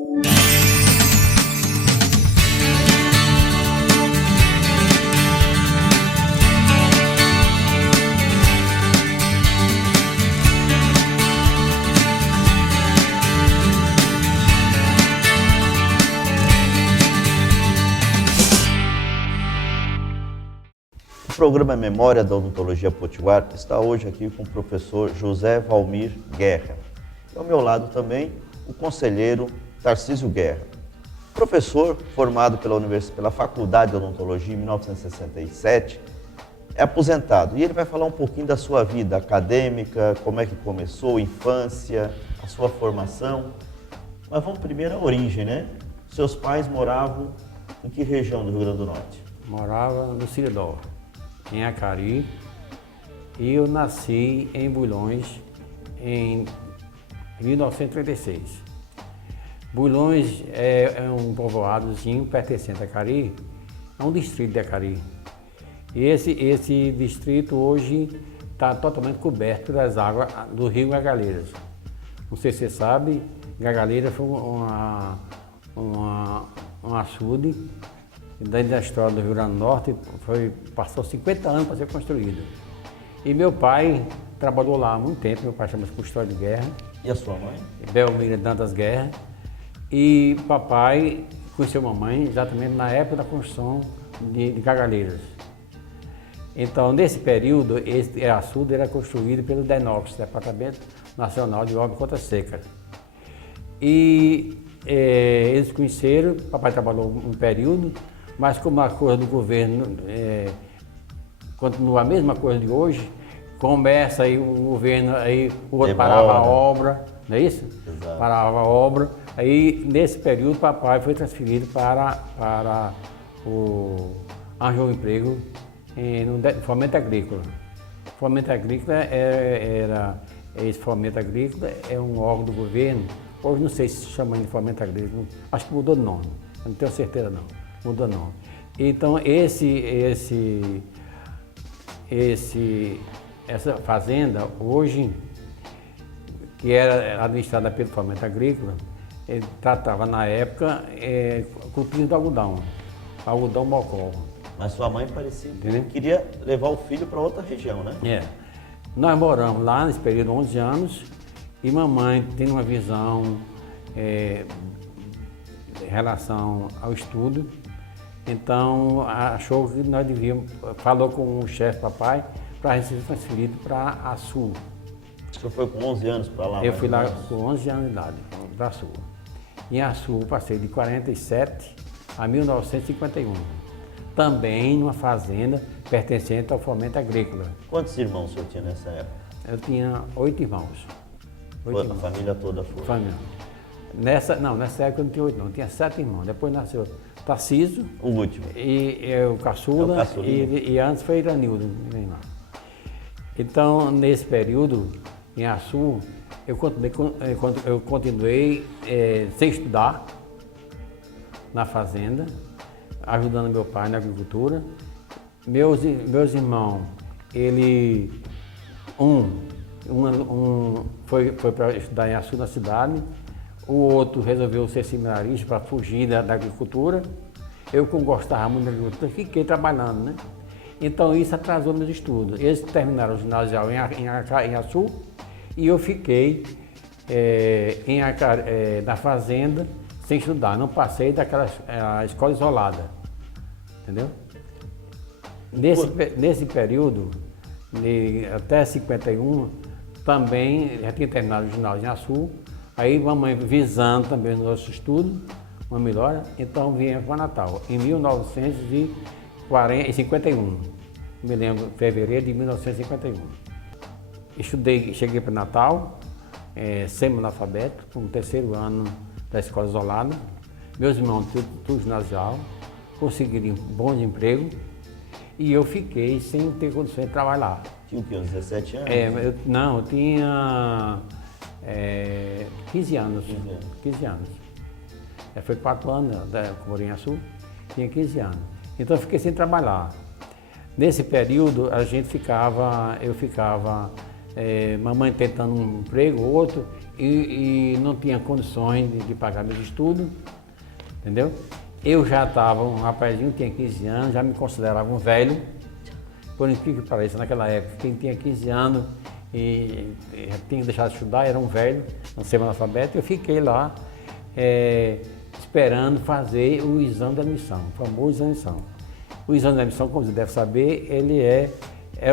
O programa Memória da Odontologia Potiguar está hoje aqui com o professor José Valmir Guerra. E ao meu lado também o conselheiro Tarcísio Guerra. Professor formado pela Faculdade de Odontologia em 1967, é aposentado e ele vai falar um pouquinho da sua vida acadêmica, como é que começou, infância, a sua formação. Mas vamos primeiro à origem, né? Seus pais moravam em que região do Rio Grande do Norte? Morava no Siridó, em Acari, e eu nasci em Bulhões em 1936. Bulhões é um povoadozinho pertencente a Acari, é um distrito de Acari. E esse distrito hoje está totalmente coberto das águas do rio Gargalheiras. Não sei se você sabe, Gargalheiras foi um açude da história do Rio Grande do Norte, passou 50 anos para ser construído. E meu pai trabalhou lá há muito tempo, meu pai chama-se Custódio de Guerra. E a sua mãe? Belmira Dantas Guerra. E papai conheceu mamãe exatamente na época da construção de Gargalheiras. Então, nesse período, esse açude era construído pelo DENOX, Departamento Nacional de Obras Contra Seca. E eles conheceram, papai trabalhou um período, mas como a coisa do governo continua a mesma coisa de hoje, começa aí o governo, aí o outro parava a obra, não é isso? Exato. Parava a obra, aí nesse período papai foi transferido arranjou um emprego no Fomento Agrícola. Fomento Agrícola esse Fomento Agrícola é um órgão do governo, hoje não sei se chama ainda de Fomento Agrícola, acho que mudou de nome, não tenho certeza não. Mudou não. Então essa fazenda hoje, que era administrada pelo Fomento Agrícola, ele tratava na época cultivo de algodão mocó. Mas sua mãe parecia que queria levar o filho para outra região, né? Nós moramos lá nesse período 11 anos e mamãe tem uma visão em relação ao estudo. Então, achou que nós falou com o chefe papai para a gente ser transferido para Açu. O senhor foi com 11 anos para lá? Eu fui lá com 11 anos de idade, para Açu. Em Açu, passei de 47 a 1951. Também numa fazenda pertencente ao Fomento Agrícola. Quantos irmãos o senhor tinha nessa época? Eu tinha 8 irmãos. A família toda foi? Família. Nessa época eu não tinha 8 não, eu tinha 7 irmãos. Depois nasceu Tarcísio. O último. E o caçula, e antes foi Iranildo. Então, nesse período, em Açu, eu continuei sem estudar na fazenda, ajudando meu pai na agricultura. Meus irmãos, foi para estudar em Açu na cidade, o outro resolveu ser seminarista para fugir da agricultura. Eu, como gostava muito da agricultura, fiquei trabalhando, né? Então isso atrasou meus estudos. Eles terminaram o ginasial em Açu e eu fiquei na fazenda sem estudar. Não passei daquela escola isolada, entendeu? Nesse período, até 51, também já tinha terminado o ginásio em Açu. Aí mamãe visando também os nossos estudos, uma melhora, então viemos para Natal, em 1951. Me lembro, fevereiro de 1951. Estudei, cheguei para Natal, semi-analfabeto, com o 3º ano da escola isolada. Meus irmãos, tudo ginasial, conseguiram bons empregos e eu fiquei sem ter condições de trabalhar. Tinha o quê, uns 17 anos? Eu tinha 15 anos. 15 anos. Foi 4 anos que eu morei em Açu, tinha 15 anos. Então eu fiquei sem trabalhar. Nesse período eu ficava mamãe tentando um emprego, outro, e não tinha condições de pagar meus estudos, entendeu? Eu já estava um rapazinho, tinha 15 anos, já me considerava um velho, por incrível que pareça, naquela época, quem tinha 15 anos e tinha deixado de estudar, era um velho, não ser analfabeto, eu fiquei lá esperando fazer o exame de admissão, o famoso exame de admissão. O exame de admissão, como você deve saber, ele é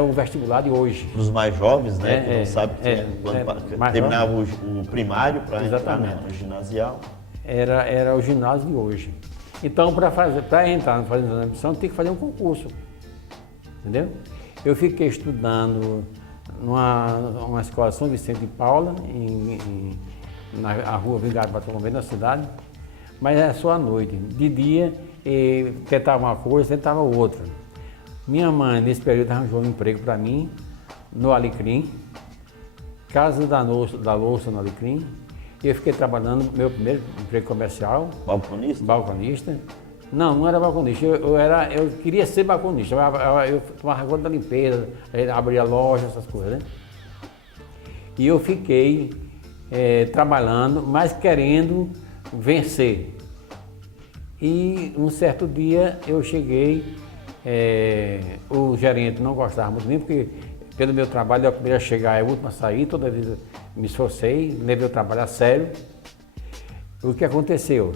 o vestibular de hoje. Para os mais jovens, né, que não sabem quando terminava o primário para entrar no ginasial. Era o ginásio de hoje. Então, para entrar no exame de admissão, tem que fazer um concurso, entendeu? Eu fiquei estudando numa escola São Vicente de Paula, na rua Vigário Bartolomeu, na cidade, mas era só à noite. De dia, tentava uma coisa, tentava outra. Minha mãe, nesse período, arranjou um emprego para mim no Alecrim, Casa da Louça no Alecrim. Eu fiquei trabalhando meu primeiro emprego comercial. Balconista? Balconista. Não era balconista, eu queria ser balconista. Eu tomava conta da limpeza, abria loja, essas coisas, né? E eu fiquei trabalhando, mas querendo vencer. E um certo dia eu cheguei, o gerente não gostava muito de mim, porque pelo meu trabalho eu primeiro a chegar, eu o último a sair, toda vez eu me esforcei, levei o trabalho a sério. O que aconteceu?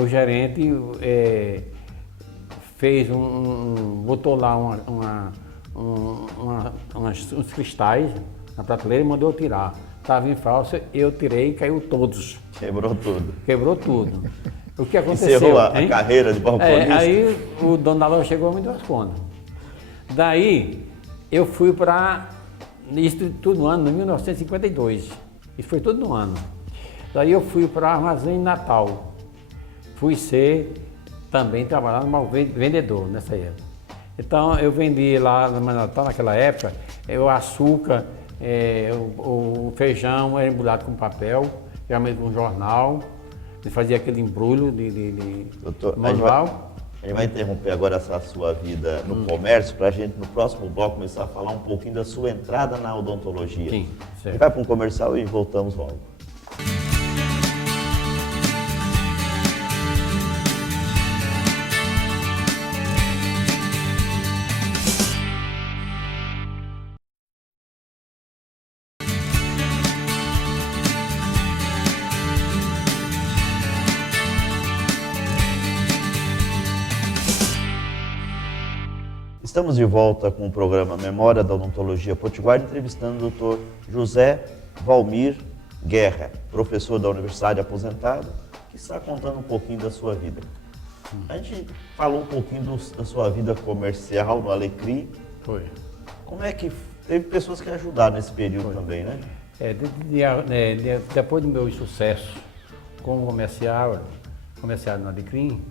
O gerente botou lá uns cristais na prateleira e mandou eu tirar. Estava em falso, eu tirei e caiu todos. Quebrou tudo. Quebrou tudo. O que aconteceu? Encerrou a carreira de balconista? Aí o dono da loja chegou e me deu as contas. Daí eu fui para, isso tudo no ano de 1952, isso foi tudo no ano. Daí eu fui para Armazém Natal, fui ser também trabalhar como vendedor nessa época. Então eu vendi lá no Natal, naquela época, o açúcar, o feijão era embrulhado com papel, geralmente com jornal, e fazia aquele embrulho de Doutor, manual. A gente vai interromper agora essa sua vida no comércio para a gente, no próximo bloco, começar a falar um pouquinho da sua entrada na odontologia. Sim, certo. A gente vai para um comercial e voltamos logo. Estamos de volta com o programa Memória da Odontologia Potiguar, entrevistando o Dr. José Valmir Guerra, professor da Universidade aposentado, que está contando um pouquinho da sua vida. A gente falou um pouquinho da sua vida comercial no Alecrim. Foi. Como é que teve pessoas que ajudaram nesse período também, né? Depois do meu sucesso como comercial no Alecrim,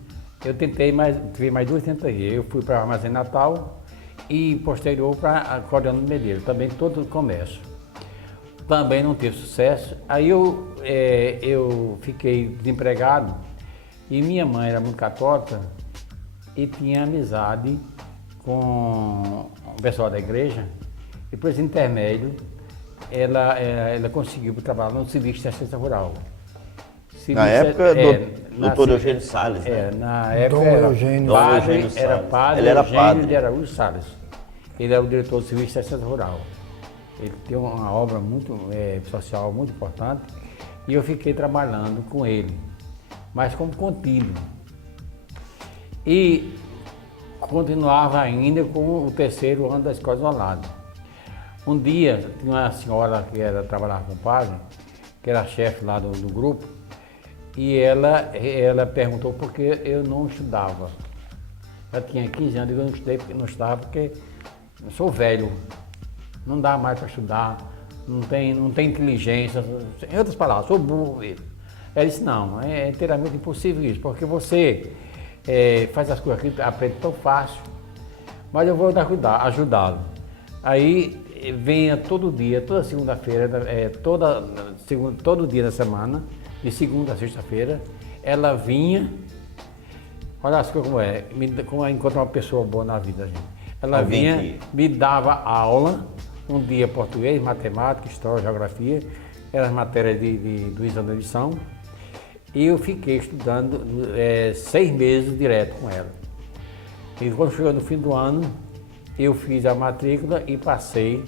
eu tive mais duas tentativas. Eu fui para o Armazém Natal e posterior para Coriano Medeiros, também todo o comércio. Também não teve sucesso. Aí eu fiquei desempregado e minha mãe era muito católica e tinha amizade com o pessoal da igreja e por esse intermédio ela conseguiu trabalhar no Serviço de Assistência Rural. Na época, doutor Eugênio Salles, né? Na época era padre Ele era padre de Araújo Salles. Ele era o diretor do Serviço de Assistência Rural. Ele tem uma obra muito social muito importante e eu fiquei trabalhando com ele, mas como contínuo. E continuava ainda com o terceiro ano da escola isolada. Um dia, tinha uma senhora que trabalhava com o padre, que era chefe lá do grupo, e ela perguntou por que eu não estudava. Eu tinha 15 anos e eu não estudei porque não estudava, porque eu sou velho, não dá mais para estudar, não tem inteligência, em outras palavras, sou burro. Ela disse, não, é inteiramente impossível isso, porque você faz as coisas aqui, aprende tão fácil, mas eu vou ajudá-lo. Aí venha todo dia, toda segunda-feira, todo dia da semana, de segunda a sexta-feira, ela vinha, olha as coisas como encontrar uma pessoa boa na vida, gente. Ela vinha, me dava aula um dia português, matemática, história, geografia, eram as matérias do exame de admissão, e eu fiquei estudando 6 meses direto com ela. E quando chegou no fim do ano, eu fiz a matrícula e passei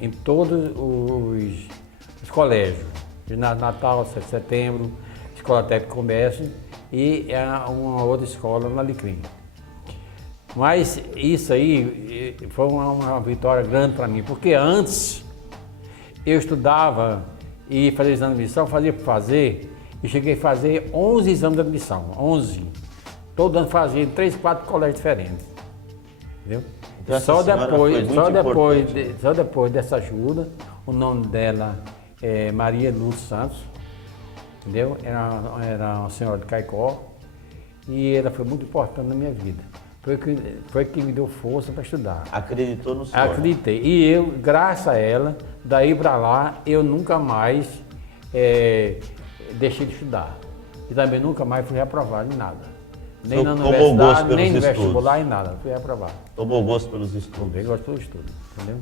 em todos os colégios, Ginásio Natal, 7 de Setembro, Escola Técnica de Comércio e uma outra escola na Alecrim. Mas isso aí foi uma vitória grande para mim, porque antes eu estudava e fazia exame de admissão, fazia por fazer, e cheguei a fazer 11 exames de admissão, 11. Todo ano fazia em 3, 4 colégios diferentes. Entendeu? Então, Só depois dessa ajuda, o nome dela é Maria Lourdes Santos, entendeu? Era uma senhora de Caicó e ela foi muito importante na minha vida. Foi que me deu força para estudar. Acreditou no senhor? Acreditei. E eu, graças a ela, daí para lá, eu nunca mais deixei de estudar. E também nunca mais fui reprovado em nada. Nem na universidade, nem no vestibular, em nada. Fui reprovado. Tomou gosto pelos estudos? Tomei gosto pelos estudos, entendeu?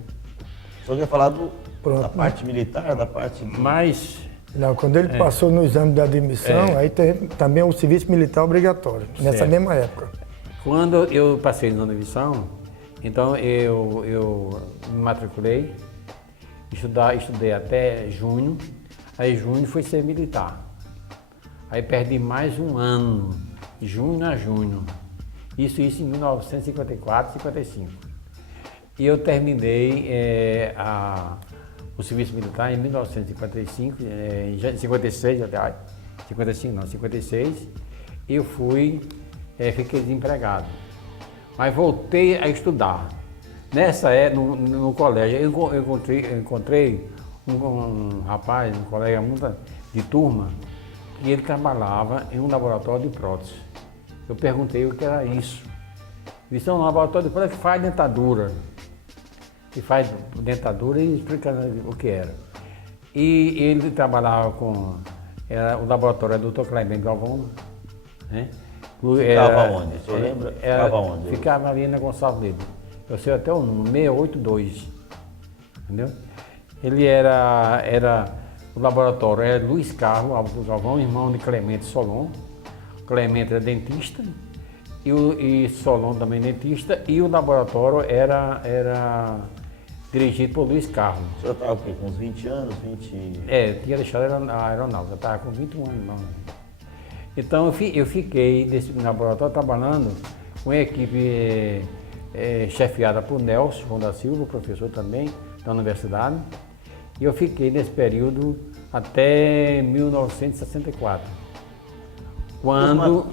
O senhor quer falar da parte militar, da parte... Mas... Não, quando ele passou no exame de admissão, aí tem também o serviço militar obrigatório, nessa mesma época. Quando eu passei na admissão, então eu me matriculei, estudei até junho, aí junho fui ser militar. Aí perdi mais um ano, junho a junho, isso em 1954, 55. E eu terminei o serviço militar em 1955, em 56, 55 não, 56, eu fiquei desempregado. Mas voltei a estudar. Nessa época, no colégio, eu encontrei um rapaz, um colega de turma, que ele trabalhava em um laboratório de prótese. Eu perguntei o que era isso. Ele disse, um laboratório de prótese que faz dentadura. Que faz dentadura e explicando o que era. E ele trabalhava o laboratório do Dr. Clemente Galvão, né? Ficava onde? O senhor lembra? Ficava onde? Ficava ali na Gonçalves Lima. Eu sei até o número, 682. Entendeu? Ele era o laboratório, era Luiz Carlos Alves Galvão, irmão de Clemente Solon. Clemente era dentista e Solon também dentista, e o laboratório era dirigido por Luiz Carlos. O senhor estava com uns 20 anos, 20... Tinha deixado a aeronáutica, eu estava com 21 anos. Não. Então eu fiquei nesse laboratório trabalhando com a equipe chefiada por Nelson João da Silva, professor também da universidade, e eu fiquei nesse período até 1964.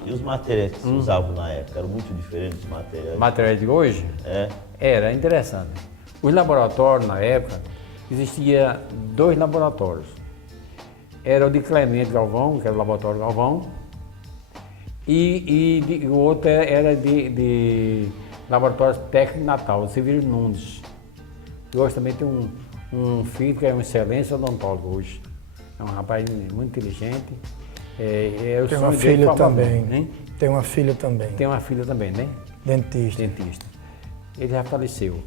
E os materiais que se usavam na época eram muito diferentes dos materiais? Materiais de hoje? Era interessante. Os laboratórios, na época, existia 2 laboratórios. Era o de Clemente Galvão, que era o laboratório Galvão, e o outro era de laboratório técnico Natal, o Severino Nunes. E hoje também tem um filho que é um excelente odontólogo hoje. É um rapaz muito inteligente. Tem uma filha também. Né? Tem uma filha também. Tem uma filha também, né? Dentista. Ele já faleceu.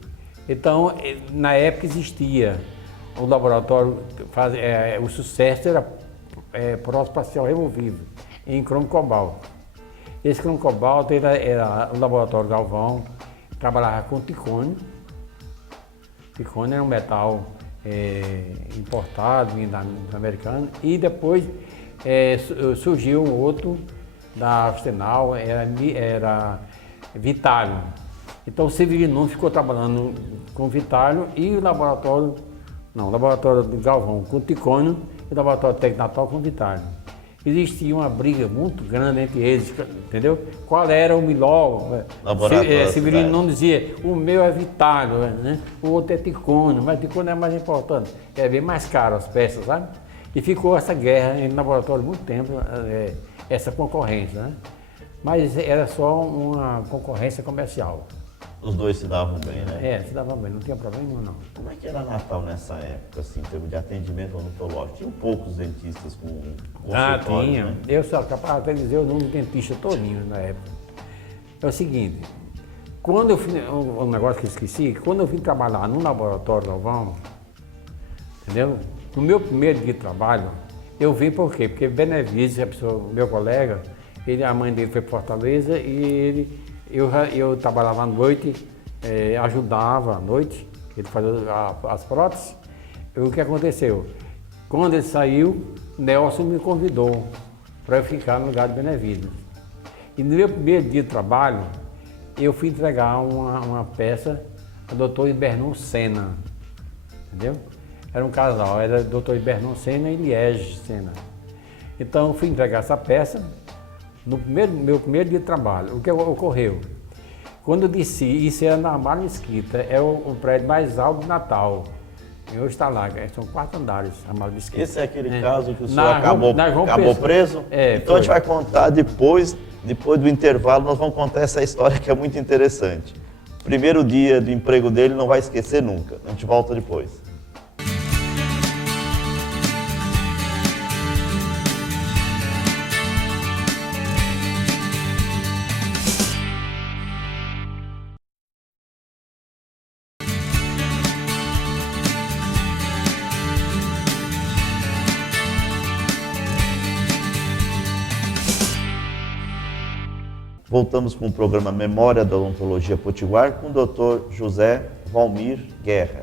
Então, na época existia o laboratório, o sucesso era próximo parcial removível, em cromo cobalto. Esse cromo cobalto era o laboratório Galvão, trabalhava com ticônio. Ticônio era um metal importado, vindo do americano, e depois surgiu outro da Arsenal, era Vitalio. Então o Severino ficou trabalhando com Vitalio e o laboratório do Galvão com Ticônio e o laboratório técnico Natal com Vitalio. Existia uma briga muito grande entre eles, entendeu? Qual era o melhor? Severino não dizia, o meu é Vitalio, né? O outro é Ticônio, mas Ticônio é mais importante, é bem mais caro as peças, sabe? E ficou essa guerra no laboratório muito tempo, essa concorrência, né? Mas era só uma concorrência comercial. Os dois se davam bem, né? Se davam bem, não tinha problema nenhum, não. Como é que era Natal nessa época, assim, em termos de atendimento odontológico? Tinham poucos dentistas com consultório, tinha. Né? Eu sou capaz de dizer o nome de dentista todinho na época. É o seguinte, Quando eu fui, um negócio que eu esqueci, quando eu vim trabalhar no laboratório do Alvão, entendeu? No meu primeiro dia de trabalho, eu vim por quê? Porque Benevides, meu colega, a mãe dele foi para Fortaleza e eu trabalhava à noite, ajudava à noite, ele fazia as próteses. E o que aconteceu? Quando ele saiu, Nelson me convidou para eu ficar no lugar de Benevides. E no meu primeiro dia de trabalho, eu fui entregar uma peça ao Dr. Ibernon Senna, entendeu? Era um casal, era o Dr. Ibernon Senna e Liege Senna. Então eu fui entregar essa peça no meu primeiro dia de trabalho. O que ocorreu? Quando eu desci, isso era na Amaro Mesquita, é o prédio mais alto de Natal. E hoje está lá, são 4 andares, Amaro Mesquita. Esse é aquele caso que o senhor acabou preso? Então foi. A gente vai contar depois do intervalo, nós vamos contar essa história que é muito interessante. Primeiro dia do emprego dele, não vai esquecer nunca. A gente volta depois. Voltamos com o programa Memória da Odontologia Potiguar com o Dr. José Valmir Guerra,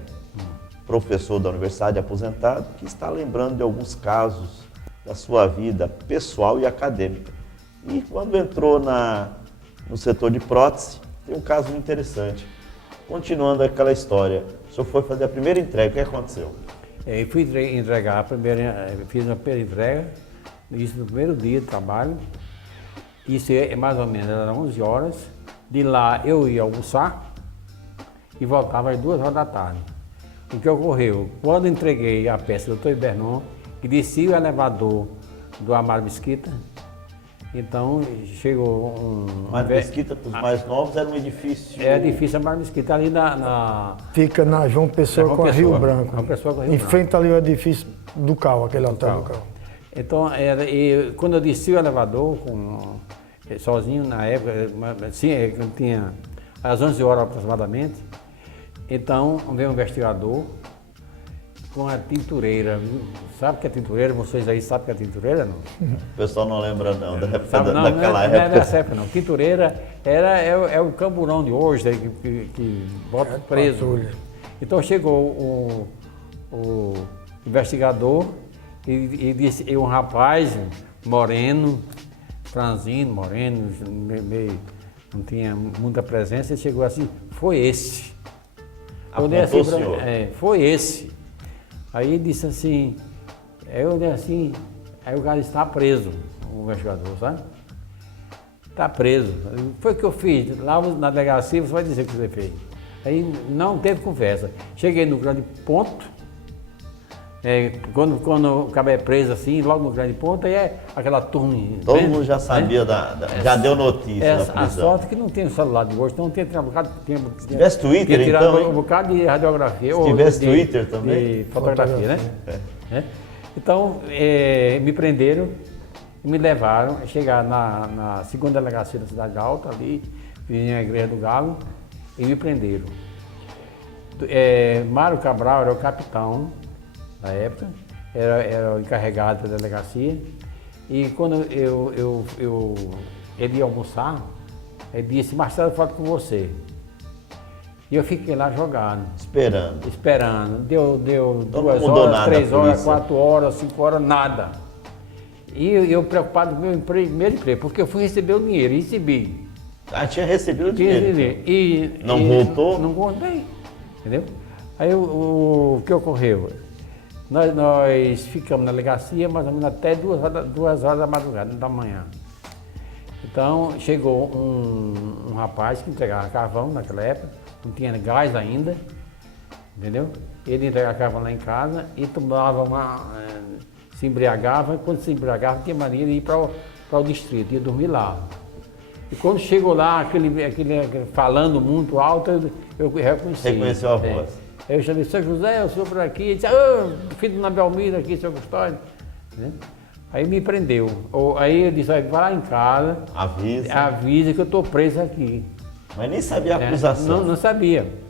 professor da Universidade aposentado, que está lembrando de alguns casos da sua vida pessoal e acadêmica. E quando entrou no setor de prótese, tem um caso muito interessante. Continuando aquela história, o senhor foi fazer a primeira entrega, o que aconteceu? Eu fui entregar fiz a primeira entrega, isso no primeiro dia de trabalho. Isso é mais ou menos, era 11 horas. De lá eu ia almoçar e voltava às 2 horas da tarde. O que ocorreu? Quando entreguei a peça do Dr. Ibernon, que desci o elevador do Amaro Mesquita, então chegou Amaro Mesquita, para os mais novos, era um edifício... É edifício Amaro Mesquita, ali Fica na João Pessoa com a Rio Branco. João Pessoa com a Rio em Branco. frente ali o edifício do Cal, aquele hotel do Cal. Então, quando eu desci o elevador, sozinho na época, assim, eu tinha às 11 horas aproximadamente, então veio um investigador com a tintureira. Sabe o que é tintureira? Vocês aí sabem o que é tintureira, não? O pessoal não lembra não, daquela época. época. Não é dessa época não. Tintureira é o camburão de hoje, que bota preso. Patrulha. Então chegou o investigador e disse, um rapaz moreno, franzino, moreno, meio, não tinha muita presença, ele chegou assim, foi esse. Eu olhei assim, foi esse. Aí ele disse assim, eu olhei assim, aí o cara está preso, o investigador, sabe? Está preso. Foi o que eu fiz, lá na delegacia você vai dizer o que você fez. Aí não teve conversa. Cheguei no grande ponto, quando o cabo é preso assim, logo no grande ponto, aí é aquela turma... Todo mundo já sabia, já deu notícia da prisão. A sorte que não tem o celular de hoje, então tinha um bocado... Se tivesse Twitter, então, um bocado de radiografia. Se tivesse Twitter também. De fotografia, né? Então, me prenderam e me levaram a chegar na segunda delegacia da Cidade Alta, ali, vinha a Igreja do Galo, e me prenderam. Mário Cabral era o capitão na época, era o encarregado da delegacia, e quando ele ia almoçar, ele disse, Marcelo, eu falo com você. E eu fiquei lá jogado. Esperando. Deu 2 horas, 3 horas, 4 horas, 5 horas, nada. E eu preocupado com o meu primeiro emprego, porque eu fui receber o dinheiro, e recebi. Tinha recebido o dinheiro. E não voltou? Não voltei, entendeu? Aí o que ocorreu? Nós ficamos na delegacia mais ou menos até 2 horas da madrugada, da manhã. Então chegou um rapaz que entregava carvão naquela época, não tinha gás ainda, entendeu? Ele entregava carvão lá em casa e tomava se embriagava, e quando se embriagava tinha mania de ir para o distrito, ia dormir lá. E quando chegou lá, aquele falando muito alto, eu reconheci. Reconheceu a voz. Aí eu chamei, seu José, eu sou por aqui, ele disse, filho do Nabelmiro aqui, seu Custódio. Né? Aí me prendeu. Aí ele disse, vai lá em casa, avisa que eu estou preso aqui. Mas nem sabia a acusação. Não sabia.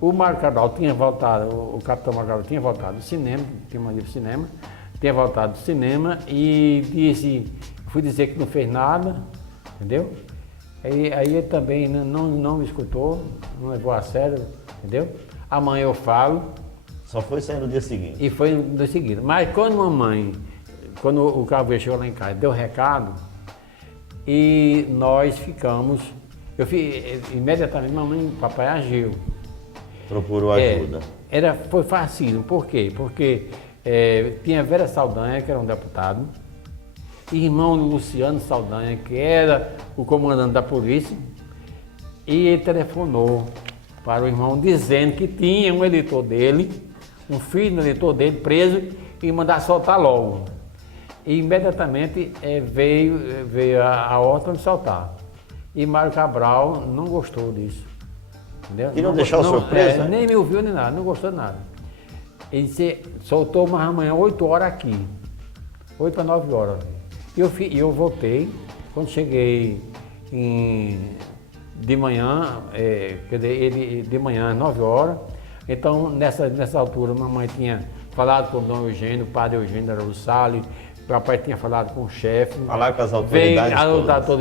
O Mário Cabral tinha voltado, o capitão Mário Cabral tinha voltado do cinema, tinha uma livro cinema, tinha voltado do cinema e disse, fui dizer que não fez nada, entendeu? Aí ele também não me escutou, não levou a sério, entendeu? Amanhã eu falo. Só foi sair no dia seguinte. E foi no dia seguinte. Mas quando o Cavaleiro chegou lá em casa, deu recado e nós ficamos. Imediatamente mamãe e papai agiu. Procurou ajuda. Foi facílimo. Por quê? Porque tinha Vera Saldanha, que era um deputado, e irmão Luciano Saldanha, que era o comandante da polícia, e ele telefonou para o irmão dizendo que tinha um eleitor dele, um filho do eleitor dele preso, e mandar soltar logo. E imediatamente veio a ordem de soltar. E Mário Cabral não gostou disso. Entendeu? E não deixar o senhor preso, né? Nem me ouviu nem nada, não gostou de nada. Ele disse, soltou mas amanhã 8 horas aqui, 8 para 9 horas. E eu voltei, quando cheguei de manhã, quer dizer, ele de manhã às 9 horas, então nessa altura a mamãe tinha falado com o Dom Eugênio, o padre Eugênio da Salles, o papai tinha falado com o chefe. Falar com as autoridades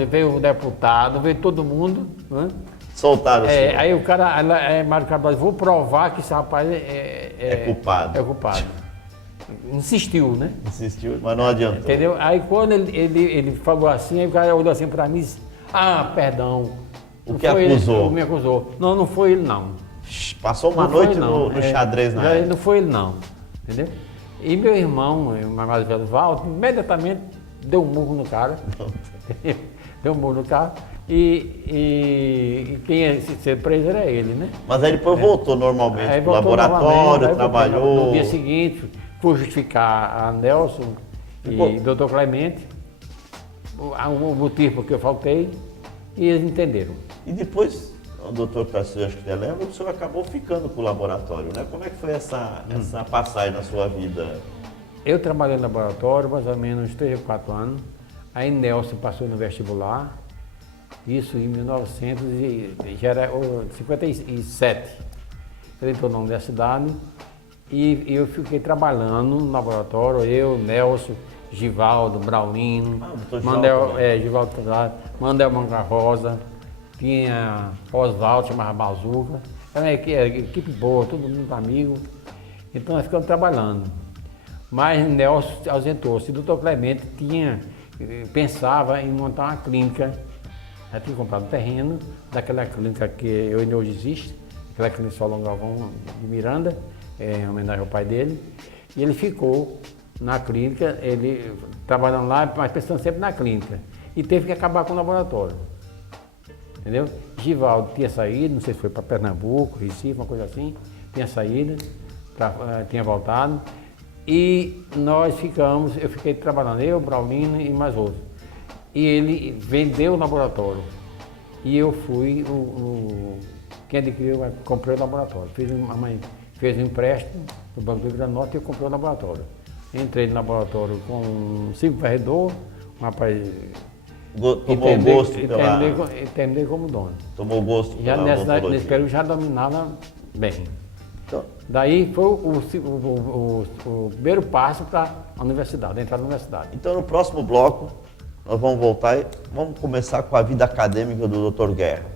veio o deputado, veio todo mundo, né? Soltaram o senhor. Aí o cara, Mário Cabral, vou provar que esse rapaz é culpado. É culpado. Insistiu, né? Insistiu, mas não adiantou. Entendeu? Aí quando ele falou assim, aí o cara olhou assim para mim e disse, perdão. O que acusou? Ele me acusou. Não foi ele não. Passou uma noite no xadrez na época. Não foi ele não, entendeu? E meu irmão, o mais velho Valdo, imediatamente deu um murro no cara. Deu um murro no cara. E quem ia ser preso era ele, né? Mas aí depois voltou normalmente pro laboratório, trabalhou. No dia seguinte, fui justificar a Nelson e Dr. Clemente, o motivo porque eu faltei, e eles entenderam. E depois, o doutor Tarcísio, acho que você lembra, o senhor acabou ficando com o laboratório, né? Como é que foi essa passagem na sua vida? Eu trabalhei no laboratório mais ou menos 3 ou 4 anos, aí Nelson passou no vestibular, isso em 1957. Ele entrou na universidade e eu fiquei trabalhando no laboratório, eu, Nelson, Givaldo, Braulino, Givaldo, Mandel Manga Rosa, tinha Oswaldo, chamava Bazuca, era uma equipe boa, todo mundo amigo, então nós ficamos trabalhando. Mas Nelson ausentou-se, o doutor Clemente pensava em montar uma clínica. Já tinha comprado um terreno daquela clínica que hoje existe, aquela clínica Solon Galvão de Miranda, em homenagem ao pai dele. E ele ficou na clínica, ele trabalhando lá, mas pensando sempre na clínica. E teve que acabar com o laboratório. Entendeu? Givaldo tinha saído, não sei se foi para Pernambuco, Recife, uma coisa assim, tinha saído, tinha voltado. E nós eu fiquei trabalhando, eu, Braulino e mais outros. E ele vendeu o laboratório. E eu fui quem adquiriu, comprei o laboratório. A mãe fez um empréstimo no Banco do Rio Grande do Norte e eu comprei o laboratório. Entrei no laboratório com 5 varredores, um rapaz. Tomou gosto pela... Terminei como dono. Tomou gosto já nesse período já dominava bem. Então, daí foi o primeiro passo para a universidade, entrar na universidade. Então no próximo bloco nós vamos voltar e vamos começar com a vida acadêmica do Dr. Guerra.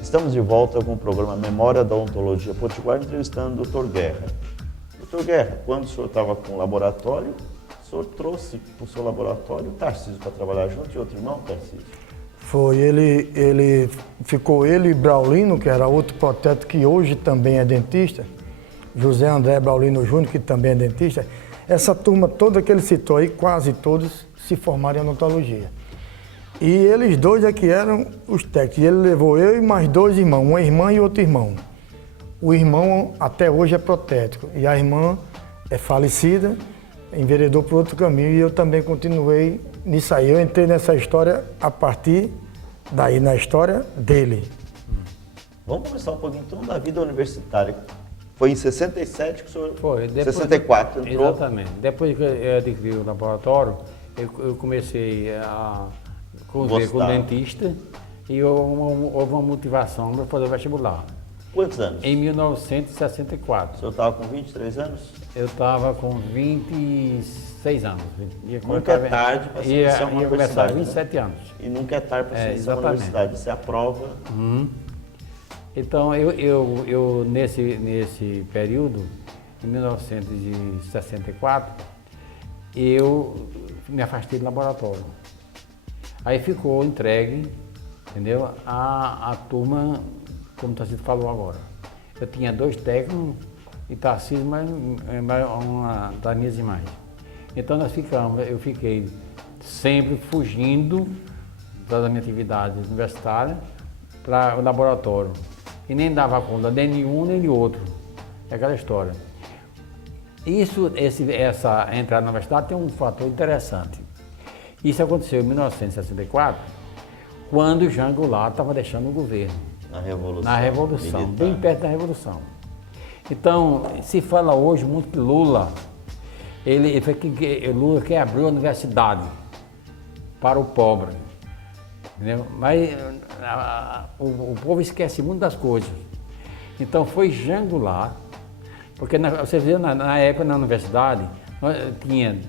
Estamos de volta com o programa Memória da Odontologia Potiguar, entrevistando o Dr. Guerra. Dr. Guerra, quando o senhor estava com o laboratório, o senhor trouxe para o seu laboratório o Tarcísio para trabalhar junto e outro irmão, Tarcísio? Foi, ficou ele e Braulino, que era outro protético que hoje também é dentista, José André Braulino Júnior, que também é dentista. Essa turma toda que ele citou aí, quase todos se formaram em odontologia. E eles dois é que eram os técnicos. Ele levou eu e mais 2 irmãos, uma irmã e outro irmão. O irmão até hoje é protético e a irmã é falecida enveredou por outro caminho e eu também continuei nisso aí. Eu entrei nessa história a partir daí, na história dele. Vamos começar um pouquinho então da vida universitária. Foi em 67 que o senhor... Foi. Depois, 64 entrou? Exatamente. Depois que eu adquiri o laboratório, eu comecei a conviver com o dentista e houve uma motivação para fazer o vestibular. Quantos anos? Em 1964. O senhor estava com 23 anos? Eu estava com 26 anos. Nunca é tarde para se iniciar uma ia universidade. começar 27 anos. E nunca é tarde para se iniciar uma exatamente. universidade. Você aprova. Então, eu nesse período, em 1964, eu me afastei do laboratório. Aí ficou entregue, entendeu? A turma, como o Tarcísio falou agora. Eu tinha 2 técnicos e Tarcísio mais uma das minhas irmãs. Então eu fiquei sempre fugindo das minhas atividades universitárias para o laboratório. E nem dava conta nem de um nem de outro. É aquela história. Essa entrada na universidade tem um fator interessante. Isso aconteceu em 1964, quando o Jean Goulart estava deixando o governo. Na Revolução. Militar. Bem perto da Revolução. Então, se fala hoje muito que Lula, Lula quer abrir a universidade para o pobre. Entendeu? Mas o povo esquece muito das coisas. Então foi Jean Goulart, porque você vê na época na universidade, tinha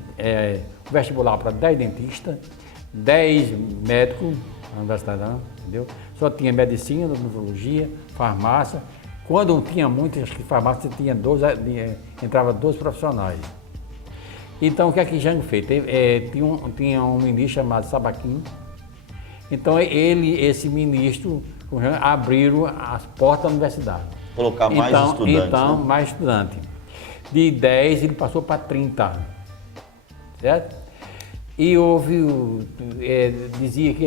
vestibular para 10 dentistas, 10 médicos na universidade, não, entendeu? Só tinha medicina, odontologia, farmácia. Quando tinha muitas, acho que farmácia tinha 12, entrava 12 profissionais. Então o que é que Jean fez? Tinha um ministro chamado Sabaquim. Então esse ministro abriram as portas da universidade. Colocar mais estudantes. Então, né? mais estudante. De 10 ele passou para 30. Certo? E dizia que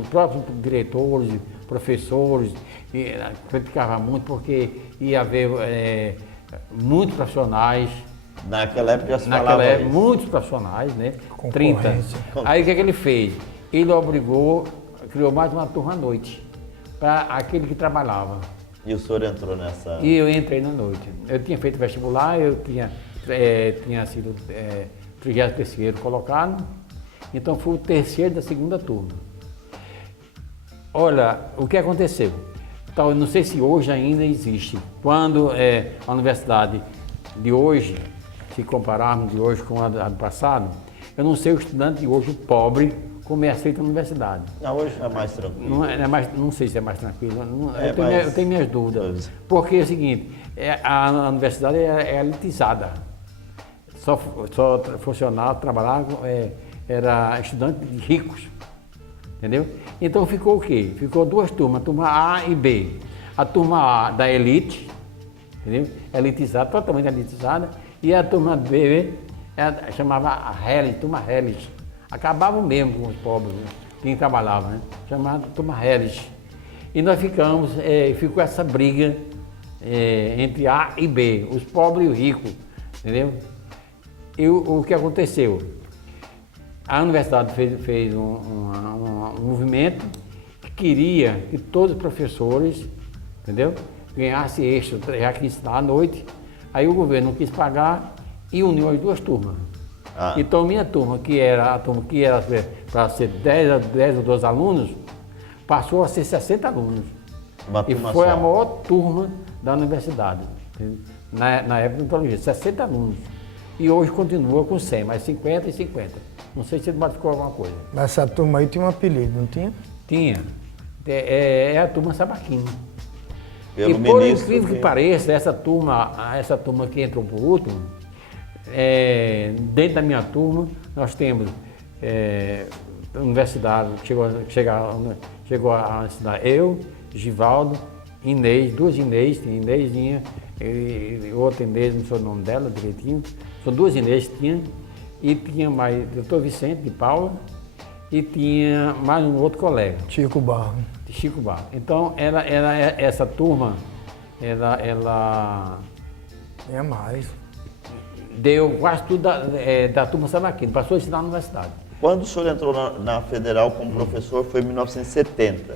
os próprios diretores, professores, criticavam muito porque ia haver muitos profissionais. Naquela época já se falava isso. Muitos profissionais, né? 30. Aí o que ele fez? Ele criou mais uma turma à noite, para aquele que trabalhava. E o senhor entrou nessa... E eu entrei na noite. Eu tinha feito vestibular, eu tinha sido 33º colocado, então fui o 3º da segunda turma. Olha, o que aconteceu? Então, eu não sei se hoje ainda existe. Quando a universidade de hoje, se compararmos de hoje com a do passado, eu não sei o estudante de hoje, o pobre, como é aceito na universidade. Não, hoje é mais tranquilo. Não sei se é mais tranquilo. Eu tenho minhas dúvidas. Porque é o seguinte, a universidade é elitizada. Só funcionava, trabalhava, era estudante de ricos. Entendeu? Então ficou o quê? Ficou 2 turmas, a turma A e B. A turma A da elite, entendeu? Elitizada, totalmente elitizada, e a turma B chamava a Hellis, turma Hellis. Acabavam mesmo com os pobres, né? Quem trabalhava, né? Chamada turma Hellis. E nós ficou essa briga entre A e B, os pobres e os ricos, entendeu? E o que aconteceu? A universidade fez um movimento que queria que todos os professores, entendeu? Ganhassem extra, já que ensinar à noite. Aí o governo não quis pagar e uniu as 2 turmas. Então minha turma, que era para ser 10 ou 12 alunos, passou a ser 60 alunos. E foi a maior turma da universidade, na época de odontologia, 60 alunos. E hoje continua com 100, mas 50 e 50. Não sei se ele modificou alguma coisa. Mas essa turma aí tinha um apelido, não tinha? Tinha. É a turma Sabaquim. Pelo e por ministro incrível que pareça, essa turma que entrou por último, dentro da minha turma, nós temos a universidade, chegou a ensinar eu, Givaldo, Inês, 2 Inês, tem Inêsinha e outra Inês, não sei o nome dela direitinho, são 2 Inês que tinha, e tinha mais doutor Vicente de Paula e tinha mais um outro colega. Chico Barro. Então, essa turma, ela... É mais. Deu quase tudo da turma San Aquino, passou a ensinar na universidade. Quando o senhor entrou na Federal como professor foi em 1970.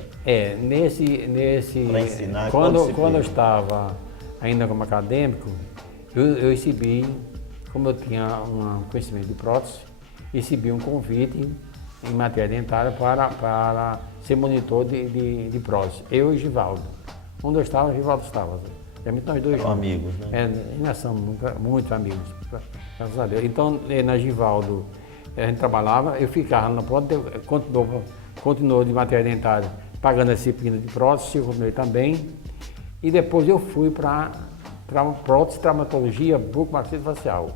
Para ensinar quando eu estava ainda como acadêmico, eu recebi, como eu tinha um conhecimento de prótese, recebi um convite em matéria dentária para ser monitor de prótese. Eu e Givaldo. Onde eu estava, Givaldo estava. Realmente nós dois São amigos, né? Nós somos muito amigos, graças a Deus. Então, na Givaldo, a gente trabalhava, eu ficava na prótese, continuou de matéria dentária, pagando a disciplina de prótese, eu continuei também. E depois eu fui para prótese, traumatologia, bucomaxilofacial.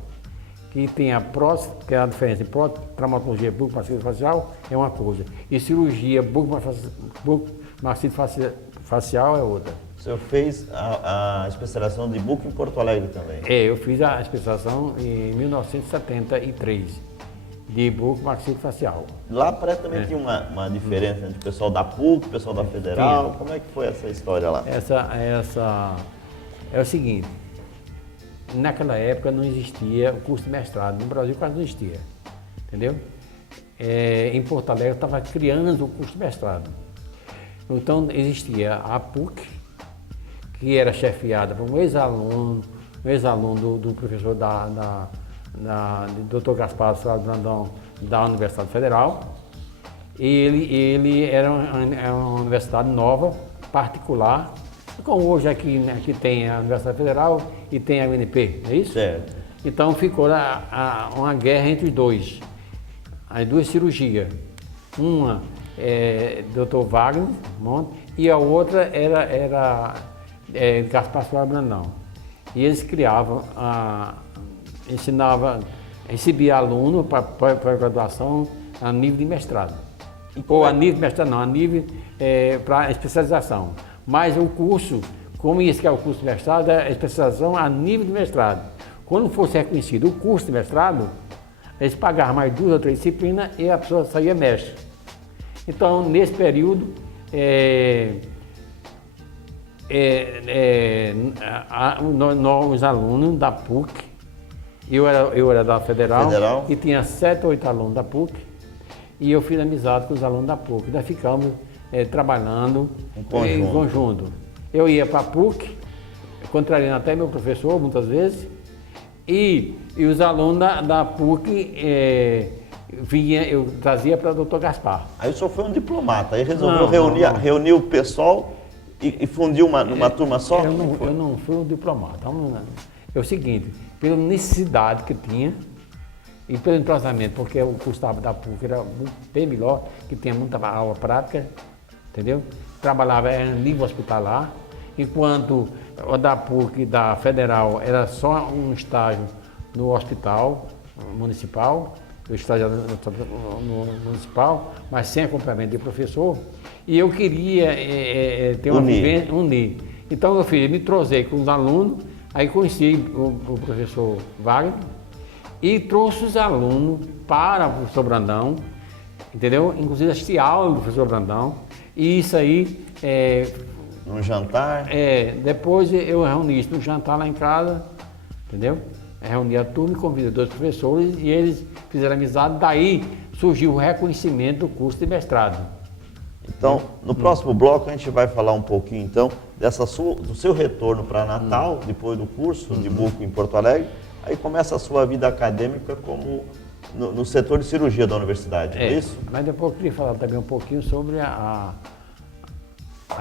Que tem a prótese, que é a diferença entre prótese, traumatologia, bucomaxilofacial é uma coisa. E cirurgia bucomaxilofacial é outra. O senhor fez a especialização de buco em Porto Alegre também? Eu fiz a especialização em 1973, de bucomaxilofacial. Lá parece também tinha uma diferença entre o pessoal da PUC, o pessoal da Federal. Sim. Como é que foi essa história lá? Essa é o seguinte, naquela época não existia o curso de mestrado, no Brasil quase não existia, entendeu? Em Porto Alegre estava criando o curso de mestrado. Então existia a PUC, que era chefiada por um ex-aluno do professor Dr. Gaspar Soares Brandão, da Universidade Federal. Ele era uma universidade nova, particular, como hoje aqui tem a Universidade Federal e tem a UNP, não é isso? Certo. Então ficou uma guerra entre os dois, as duas cirurgias. Uma Dr. Wagner Monte e a outra era Gaspar Soares Brandão. E eles criavam, recebia aluno para graduação a nível de mestrado. Ou a nível de mestrado não, a nível para especialização. Mas o curso, como isso que é o curso de mestrado, é a especialização a nível de mestrado. Quando fosse reconhecido o curso de mestrado, eles pagavam mais 2 ou 3 disciplinas e a pessoa saía mestre. Então, nesse período, os alunos da PUC, eu era da Federal e tinha 7 ou 8 alunos da PUC, e eu fiz amizade com os alunos da PUC. Nós ficamos trabalhando em conjunto. Eu ia para a PUC, contrariando até meu professor muitas vezes, e os alunos da PUC eu trazia para o Dr. Gaspar. Aí o senhor foi um diplomata, aí resolveu reunir o pessoal e fundiu numa turma só? Eu não fui um diplomata. É o seguinte, pela necessidade que tinha e pelo entrosamento, porque o curso da PUC era bem melhor, que tinha muita aula prática, entendeu? Trabalhava em nível hospitalar, enquanto o da PUC, da Federal, era só um estágio no hospital municipal, eu estagiava no municipal, mas sem acompanhamento de professor, e eu queria ter uma vivência, unir. Então eu me trocei com os alunos, aí conheci o professor Wagner e trouxe os alunos para o professor Brandão, entendeu? Inclusive assisti aula do professor Brandão, e isso aí... Num jantar? Depois eu reuni isso no jantar lá em casa, entendeu? Reuni a turma e convidei 2 professores e eles fizeram amizade, daí surgiu o reconhecimento do curso de mestrado. Então, no próximo bloco a gente vai falar um pouquinho então do seu retorno para Natal, depois do curso de buco em Porto Alegre, aí começa a sua vida acadêmica como no setor de cirurgia da universidade, é isso? Mas depois eu queria falar também um pouquinho sobre a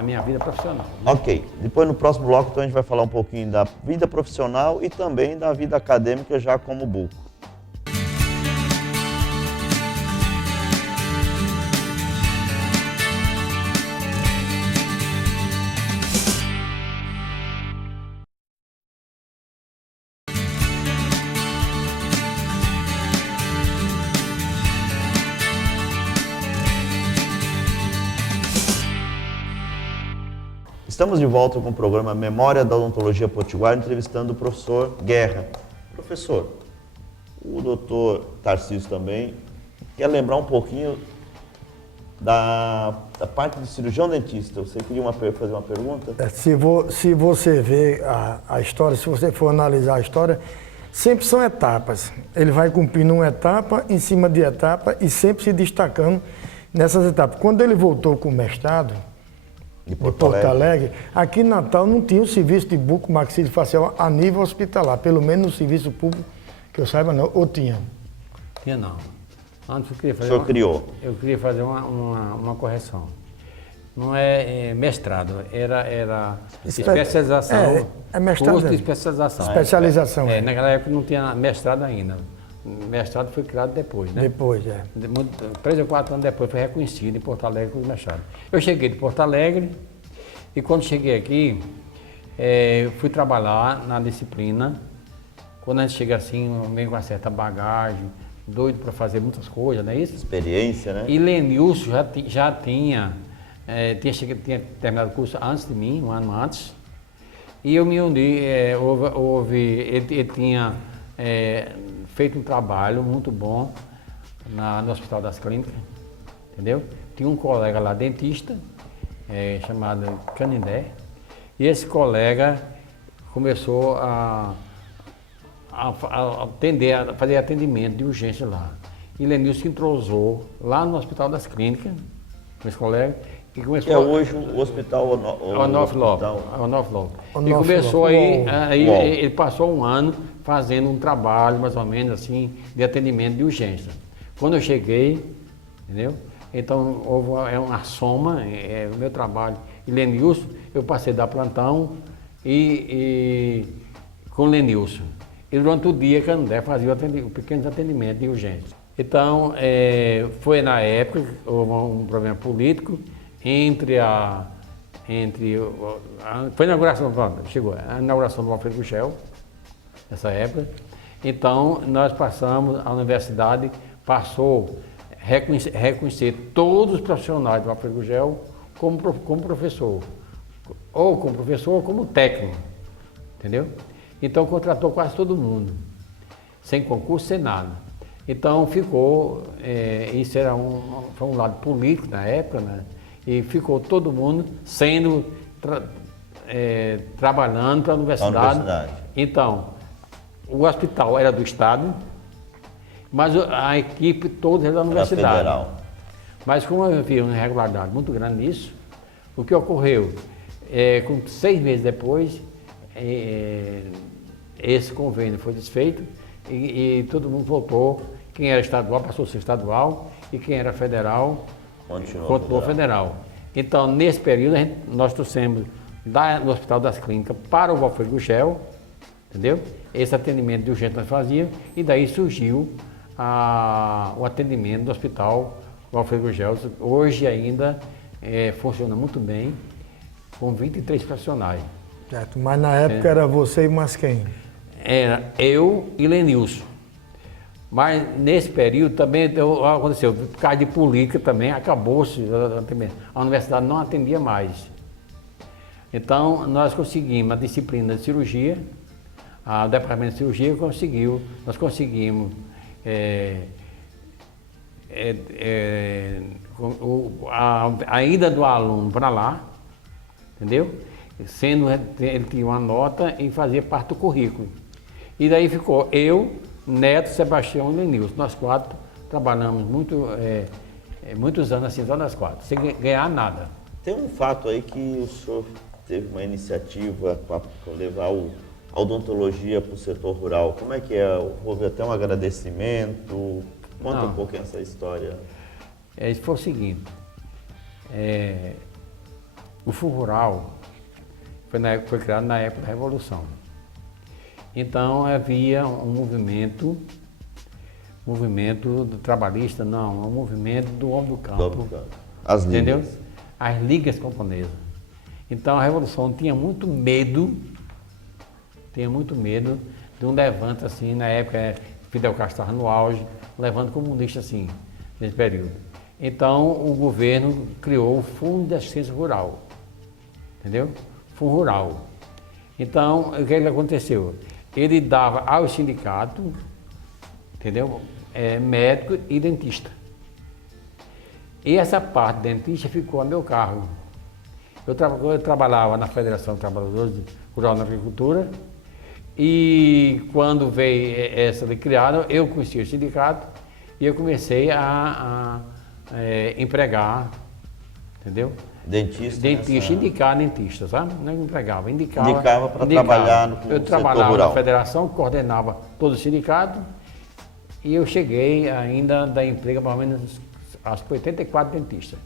minha vida profissional. Ok, depois no próximo bloco então a gente vai falar um pouquinho da vida profissional e também da vida acadêmica já como buco. Estamos de volta com o programa Memória da Odontologia Potiguar, entrevistando o professor Guerra. Professor, o doutor Tarcísio também quer lembrar um pouquinho da parte de cirurgião dentista. Você queria fazer uma pergunta? Se você ver a história, se você for analisar a história, Sempre são etapas. Ele vai cumprindo uma etapa em cima de etapa e sempre se destacando nessas etapas. Quando ele voltou com o mestrado De de Porto Alegre, aqui em Natal não tinha o serviço de bucomaxilofacial a nível hospitalar, pelo menos no serviço público que eu saiba não, ou tinha. Tinha não. Antes eu queria O fazer senhor criou. Eu queria fazer uma correção. Não é mestrado, era especialização. É mestrado. Curso de especialização. Especialização, Naquela época não tinha mestrado ainda. Mestrado foi criado depois, né? Depois, 3 ou 4 anos depois foi reconhecido em Porto Alegre com o mestrado. Eu cheguei de Porto Alegre e quando cheguei aqui, fui trabalhar na disciplina. Quando a gente chega assim, meio com uma certa bagagem, doido para fazer muitas coisas, não é isso? Experiência, né? E Lenilson já tinha terminado o curso antes de mim, um ano antes. E eu me uni, ele tinha feito um trabalho muito bom no Hospital das Clínicas, entendeu? Tinha um colega lá, dentista, chamado Canindé, e esse colega começou a fazer atendimento de urgência lá. E Lenilson se entrosou lá no Hospital das Clínicas, com esse colega, e começou Que é hoje o hospital Onofre Lopes. E começou aí ele passou um ano fazendo um trabalho, mais ou menos assim, de atendimento de urgência. Quando eu cheguei, entendeu? Então houve uma soma, o meu trabalho. E Lenilson, eu passei da plantão e com Lenilson. E durante o dia, Canindé fazia pequenos atendimentos de urgência. Então, foi na época que houve um problema político foi a inauguração, chegou a inauguração do Alfredo Gugel, nessa época. Então, nós passamos, a universidade passou a reconhecer todos os profissionais do Alfredo Gugel como professor, ou como técnico, entendeu? Então contratou quase todo mundo, sem concurso, sem nada. Então ficou, isso foi um lado político na época, né? E ficou todo mundo trabalhando para a universidade. Então, o hospital era do Estado, mas a equipe toda era da universidade. Federal. Mas como havia uma irregularidade muito grande nisso, o que ocorreu? Com 6 meses depois, esse convênio foi desfeito e todo mundo voltou. Quem era estadual passou a ser estadual e quem era federal continuou federal. Então, nesse período, nós trouxemos do Hospital das Clínicas para o Alfredo Gugel, entendeu? Esse atendimento de urgência nós fazíamos e daí surgiu o atendimento do Hospital Alfredo Gugel. Hoje ainda funciona muito bem, com 23 profissionais. Certo, mas na época era você e mais quem? Era eu e Lenilson. Mas nesse período também aconteceu, por causa de política também, acabou-se, a universidade não atendia mais. Então nós conseguimos a disciplina de cirurgia, o departamento de cirurgia nós conseguimos a ida do aluno para lá, entendeu? Ele tinha uma nota e fazia parte do currículo. E daí ficou eu, Neto, Sebastião e Lenilson. Nós 4 trabalhamos muitos anos assim, só nós 4, sem ganhar nada. Tem um fato aí que o senhor teve uma iniciativa para levar a odontologia para o setor rural. Como é que é? Houve até um agradecimento? Conta um pouquinho essa história. Isso foi o seguinte, o Fundo Rural foi criado na época da Revolução. Então havia um movimento do trabalhista, não, um movimento do homem do campo. As ligas. Entendeu? As ligas camponesas. Então a Revolução tinha muito medo de um levante assim, na época Fidel Castro estava no auge, um levante comunista assim, nesse período. Então o governo criou o Fundo de Assistência Rural, entendeu? Fundo Rural. Então o que aconteceu? Ele dava ao sindicato, entendeu? Médico e dentista. E essa parte de dentista ficou a meu cargo. Eu trabalhava na Federação de Trabalhadores Rural na Agricultura E quando veio essa de criada, eu conheci o sindicato e eu comecei a empregar, entendeu? Dentista. Indicar dentista, sabe? Não empregava, indicava. Indicava para trabalhar no Eu setor trabalhava rural. na federação, coordenava todo o sindicato e eu cheguei ainda da emprego mais ou menos aos 84 dentistas,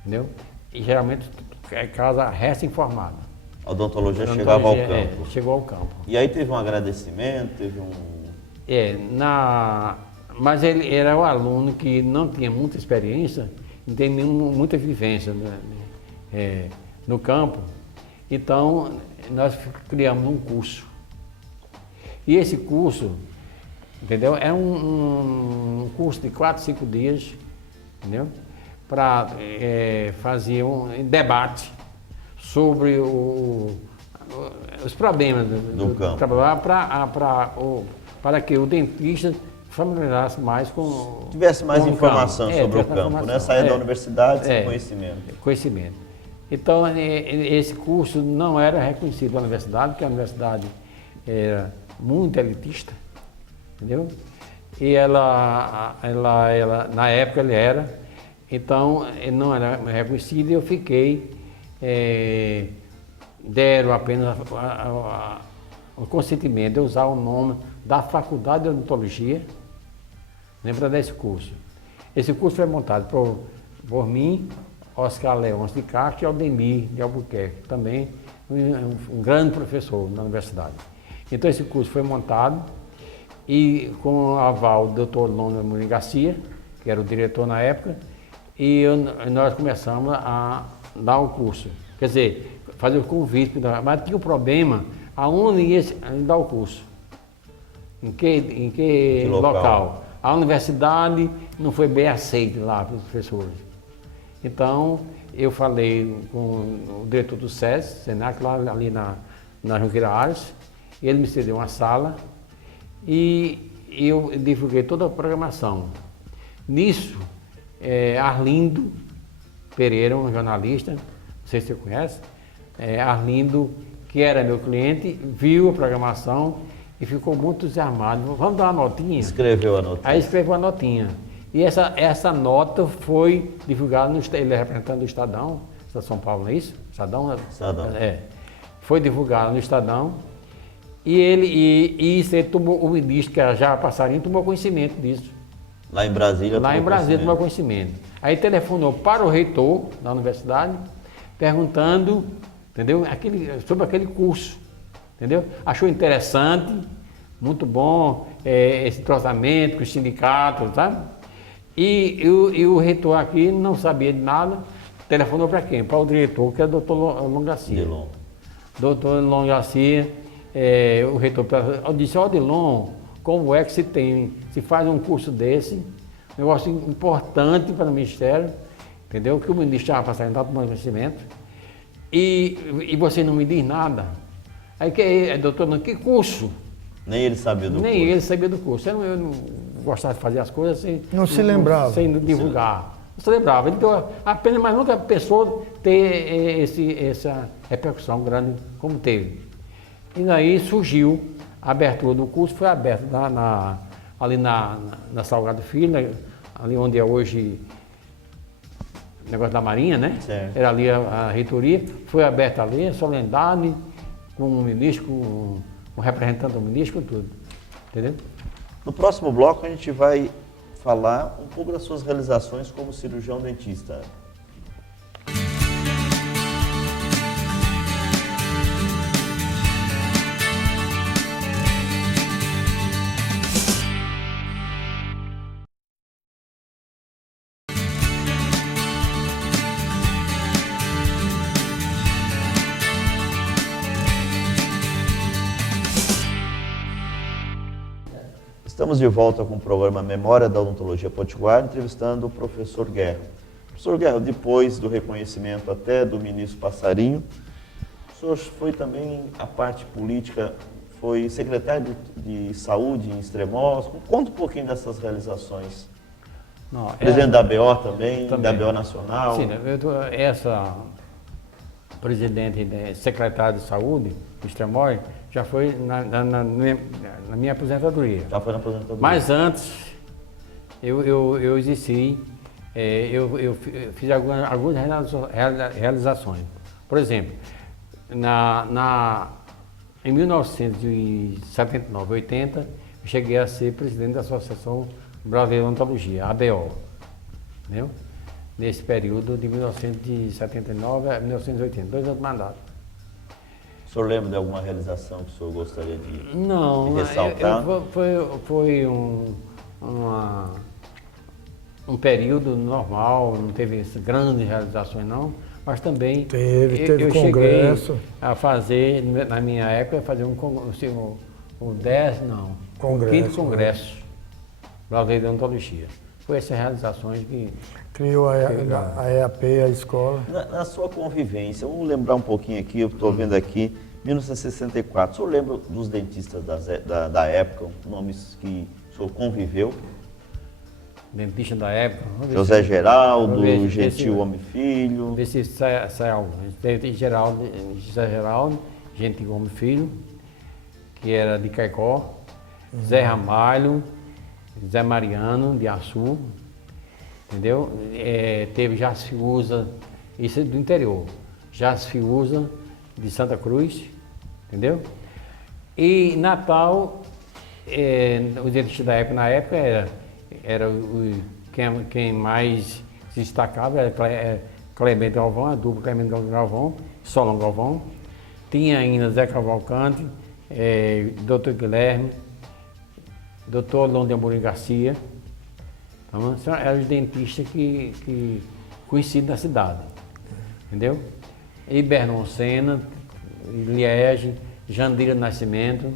entendeu? E geralmente é casa recém-formada. A odontologia chegava ao campo. Chegou ao campo. E aí teve um agradecimento, teve um... Mas ele era um aluno que não tinha muita experiência, não tem muita vivência, né, no campo. Então, nós criamos um curso. E esse curso, entendeu? É um curso de 4, 5 dias, entendeu? Para fazer um debate sobre os problemas do campo. Para que o dentista familiarizasse mais com... Tivesse mais com informação campo. sobre o campo, né? Sair da universidade sem conhecimento. Conhecimento. Então, esse curso não era reconhecido pela universidade, porque a universidade era muito elitista, entendeu? E ela na época ele era, então ele não era reconhecido e eu fiquei, deram apenas o consentimento de usar o nome da Faculdade de Odontologia, né, para dar esse curso. Esse curso foi montado por mim, Oscar Leôncio de Castro e Aldemir de Albuquerque, também um grande professor na universidade. Então esse curso foi montado e com o aval do Dr. Lônio Amorim Garcia, que era o diretor na época, e nós começamos a dar o curso. Quer dizer, fazer o convite, mas tinha um problema aonde ia dar o curso. Em que local? A universidade não foi bem aceita lá pelos professores. Então, eu falei com o diretor do SESC, Senac, lá ali na Junqueira Aires, ele me cedeu uma sala e eu divulguei toda a programação. Nisso, Arlindo Pereira, um jornalista, não sei se você conhece, Arlindo, que era meu cliente, viu a programação e ficou muito entusiasmado. Vamos dar uma notinha? Escreveu a notinha. Aí escreveu a notinha. E essa nota foi divulgada, ele é representante do Estadão, São Paulo, não é isso? Estadão? Estadão. Foi divulgada no Estadão e isso ele tomou, o ministro, que era já passarinho, tomou conhecimento disso. Lá em Brasília tomou conhecimento. Aí telefonou para o reitor da universidade, perguntando, entendeu? Sobre aquele curso, entendeu? Achou interessante, muito bom, esse entrosamento com os sindicatos, sabe? E o reitor aqui não sabia de nada, telefonou para quem? Para o diretor, que é o doutor Lon Garcia. Doutor Lon Garcia, o reitor disse, Odilon, como é que se faz um curso desse, um negócio importante para o Ministério, entendeu? Que o ministro estava passando, estava tomando conhecimento, e você não me diz nada. Aí, doutor, que curso? Nem ele sabia do curso. Nem ele sabia do curso. Eu não gostava de fazer as coisas sem... Não se lembrava. Sem divulgar. Não se lembrava. Então, apenas, mas nunca pensou ter essa repercussão grande como teve. E daí surgiu a abertura do curso, foi aberta ali na Salgado Filho, ali onde é hoje o negócio da Marinha, né? Certo. Era ali a reitoria. Foi aberta ali, a solenidade, com o ministro, com o representante do ministro, com tudo. Entendeu? No próximo bloco a gente vai falar um pouco das suas realizações como cirurgião dentista. Estamos de volta com o programa Memória da Odontologia Potiguar, entrevistando o professor Guerra. Professor Guerra, depois do reconhecimento até do ministro Passarinho, o senhor foi também a parte política, foi secretário de saúde em Extremoz. Conta um pouquinho dessas realizações. Não, Presidente da ABO também, da ABO Nacional. Sim, presidente, secretário de saúde, do Extremói, já foi na minha aposentadoria. Já foi na aposentadoria. Mas antes, eu exerci, eu fiz algumas realizações. Por exemplo, em 1979, 80, eu cheguei a ser presidente da Associação Brasileira de Odontologia, ABO, entendeu? Nesse período de 1979 a 1980, 2 anos de mandato. O senhor lembra de alguma realização que o senhor gostaria de ressaltar? Foi um período normal, não teve grandes realizações não, mas também teve eu congresso. Cheguei a fazer, na minha época, fazer o 5º Congresso Brasileiro de Odontologia. Foi essas realizações que... Criou a EAP, a escola. Na sua convivência, vamos lembrar um pouquinho aqui, eu estou vendo aqui, 1964, o senhor lembra dos dentistas da época, nomes que o senhor conviveu? Dentista da época. José Geraldo, Gentil Homem Filho. Vê se sai algum. Teve José Geraldo, Gentil Homem Filho, que era de Caicó, Zé Ramalho, Zé Mariano, de Açu, entendeu? Teve Jasfiusa, isso é do interior, Jasfiusa, de Santa Cruz, entendeu? E Natal, os dentistas da época, era quem mais se destacava era Clemente Galvão, a dupla Clemente Galvão, Solon Galvão. Tinha ainda Zé Cavalcante, Dr. Guilherme, Dr. Londres de Amorim Garcia. Então, eram os dentistas que conhecidos da cidade, entendeu? E Bernon Senna, Liege, Jandira Nascimento,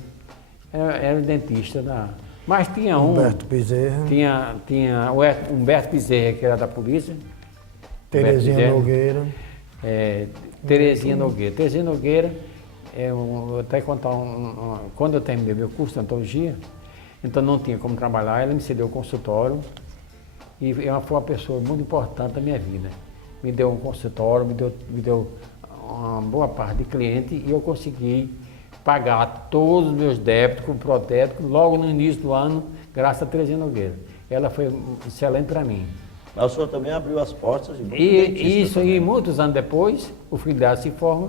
eram dentistas da... Mas tinha Humberto Bezerra. Tinha o Humberto Bezerra, que era da polícia. Terezinha Nogueira. Terezinha Nogueira. Terezinha Nogueira, vou até contar quando eu terminei meu curso de odontologia, então não tinha como trabalhar, ela me cedeu o consultório e ela foi uma pessoa muito importante da minha vida. Me deu um consultório, me deu uma boa parte de cliente e eu consegui pagar todos os meus débitos com protético logo no início do ano, graças a Terezinha Nogueira. Ela foi excelente para mim. Mas o senhor também abriu as portas de muitos E dentistas isso também. aí, muitos anos depois, o filho dela se forma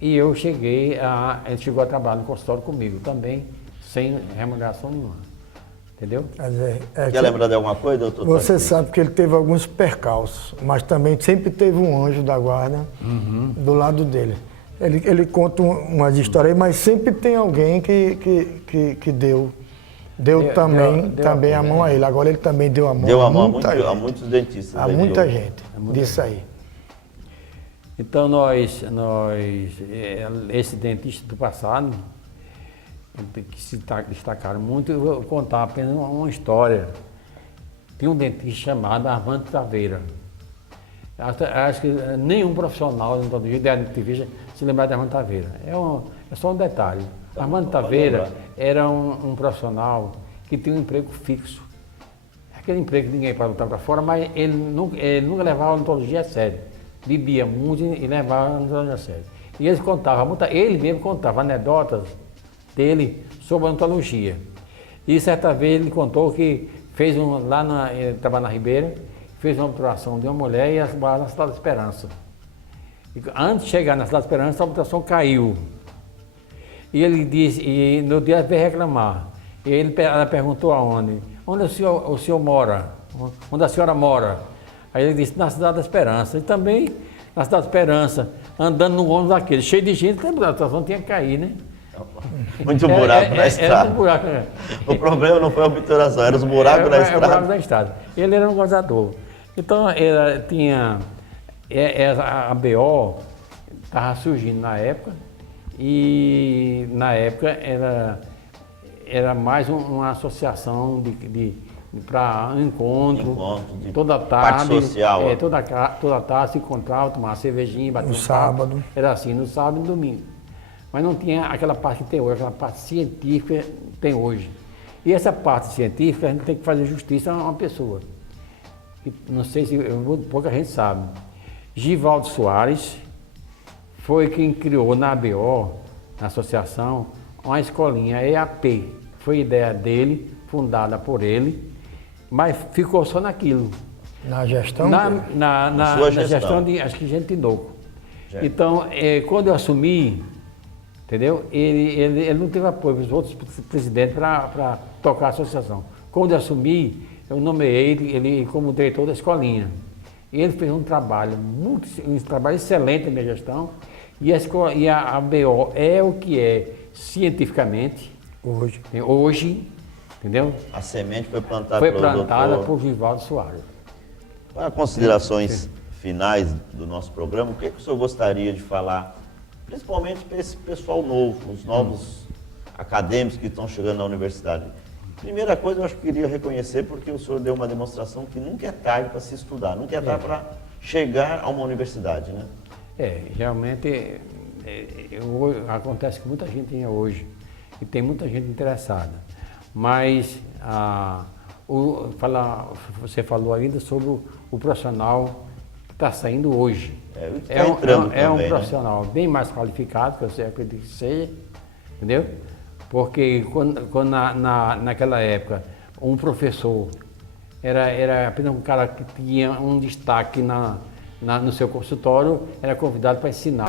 e ele chegou a trabalhar no consultório comigo também, sem remuneração nenhuma. Entendeu? Quer lembrar de alguma coisa, doutor? Você sabe que ele teve alguns percalços, mas também sempre teve um anjo da guarda do lado dele. Ele conta umas histórias aí, mas sempre tem alguém que deu também a mão a ele. Agora ele também deu a mão a muitos dentistas. A muita gente disso aí. Então esse dentista do passado, que se destacaram muito, eu vou contar apenas uma história. Tinha um dentista chamado Armando Taveira. Acho que nenhum profissional de odontologia dentista se lembrar de Armando Taveira. É só um detalhe. Armando Taveira era um profissional que tinha um emprego fixo. Aquele emprego que ninguém pode botar para fora, mas ele nunca levava a odontologia a sério. Bebia muito e levava a odontologia a sério. E ele mesmo contava anedotas dele sobre a odontologia. E certa vez ele contou que fez ele trabalha na Ribeira, fez uma obturação de uma mulher e ela na Cidade da Esperança. E antes de chegar na Cidade da Esperança, a obturação caiu. E ele disse, e no dia veio reclamar. E ela perguntou aonde? Onde o senhor mora? Onde a senhora mora? Aí ele disse, na Cidade da Esperança. E também, na Cidade da Esperança, andando no ônibus daquele, cheio de gente, a obturação tinha que cair, né? Muito buraco na estrada. Buraco, O problema não foi a obturação, eram os buracos na estrada. Buraco da estrada. Ele era um gozador. Então, a BO estava surgindo na época, e na época era mais uma associação para um encontro de toda tarde. Parte social. Toda tarde se encontrava, tomava uma cervejinha, batia no sábado. Era assim, no sábado e no domingo. Mas não tinha aquela parte que tem hoje, aquela parte científica que tem hoje. E essa parte científica a gente tem que fazer justiça a uma pessoa. Não sei se pouca gente sabe. Givaldo Soares foi quem criou na ABO, na associação, uma escolinha EAP. Foi ideia dele, fundada por ele, mas ficou só naquilo. Na gestão? Na sua gestão de, acho que Gente Tinoco. Já. Então, quando eu assumi, entendeu? Ele não teve apoio dos outros presidentes para tocar a associação. Quando eu assumi, eu nomeei ele como diretor da escolinha. Ele fez um trabalho excelente na minha gestão, e a ABO é o que é cientificamente hoje, entendeu? A semente foi plantada Foi pelo plantada doutor. por Vivaldo Soares. Para considerações finais do nosso programa, o que o senhor gostaria de falar, principalmente para esse pessoal novo, os novos acadêmicos que estão chegando na universidade? Primeira coisa, eu acho que queria reconhecer, porque o senhor deu uma demonstração que nunca é tarde para se estudar, nunca é tarde para chegar a uma universidade, né? Realmente acontece que muita gente tem hoje, e tem muita gente interessada, mas você falou ainda sobre o profissional que está saindo hoje. É um também, profissional bem mais qualificado, que eu acredito que seja, entendeu? Porque quando naquela época um professor era apenas um cara que tinha um destaque no seu consultório, era convidado para ensinar.